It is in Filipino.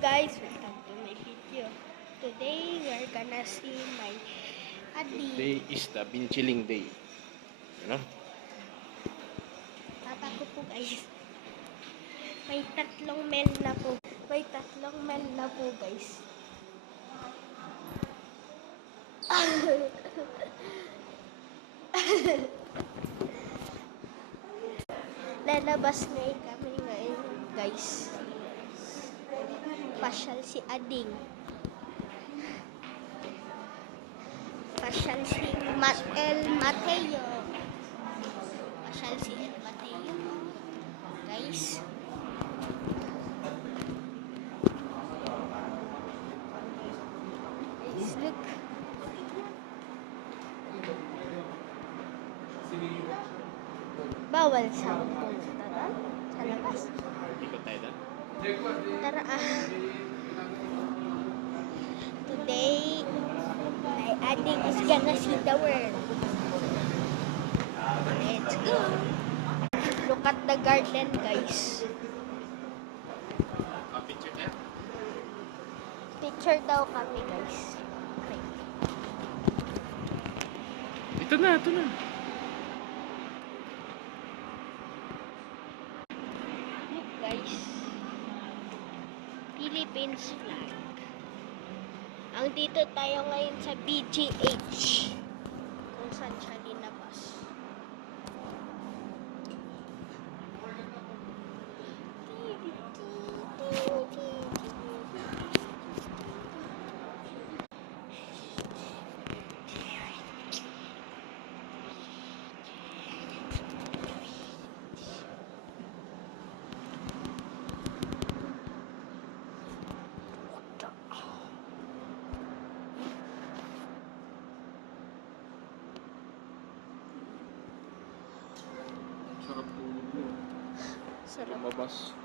guys, welcome to my video. Today we're gonna see my adi. Today is the Binchiling Day. Ano? Papa ko po guys. May tatlong men na po. May tatlong men na po guys. Lalabas ngayon kami ngayon guys. Pasyal si Ading. Pasyal si El Mateo. Pasyal si El Mateo. Guys. Guys, look. Bawal sa pumunta doon. Sa labas. Ikot tayo doon. Tara Today, my Ading is gonna see the world. Let's go. Look at the garden, guys. Picture na? Picture daw kami, guys. Okay. Ito na, ito na. Look, guys. Philippines flag. Ang dito tayo ngayon sa BGH. Kung saan siya linabas. Sarap tulog mo. Sarap. Lumabas.